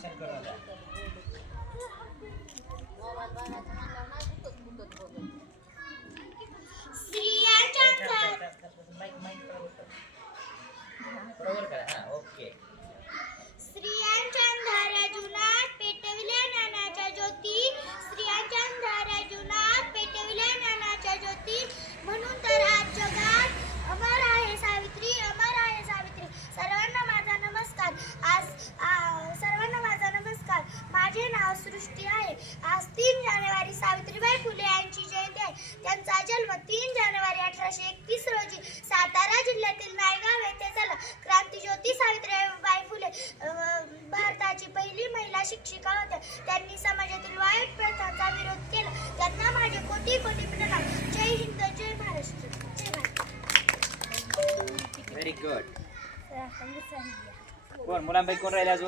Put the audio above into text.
स्त्रियांच्या अंधाऱ्या जीवनात पेटविल्या ज्ञानाच्या ज्योती, स्त्रियांच्या अंधाऱ्या जीवनात पेटविल्या ज्ञानाच्या ज्योती, म्हणून तर आज जगात अमर आहे सावित्री, अमर आहे सावित्री. सर्वांना माझा नमस्कार. सर्वांना माझा नमस्कार. माझे नाव सृष्टी आहे. आज 3 जानेवारी सावित्रीबाई फुले यांची जयंती आहे. त्यांचा जन्म 3 जानेवारी 1831 रोजी सातारा जिल्ह्यातील नायगाव येथे झाला. क्रांतिज्योती सावित्रीबाई फुले भारताची पहिली महिला शिक्षिका होत्या. त्यांनी समाजातील वाईट प्रथांचा विरोध केला. त्यांना माझे कोटी कोटी प्रणाम. जय हिंद, जय महाराष्ट्र, जय भारत. Very good. कोण मुलांपैकी कोण राहिला?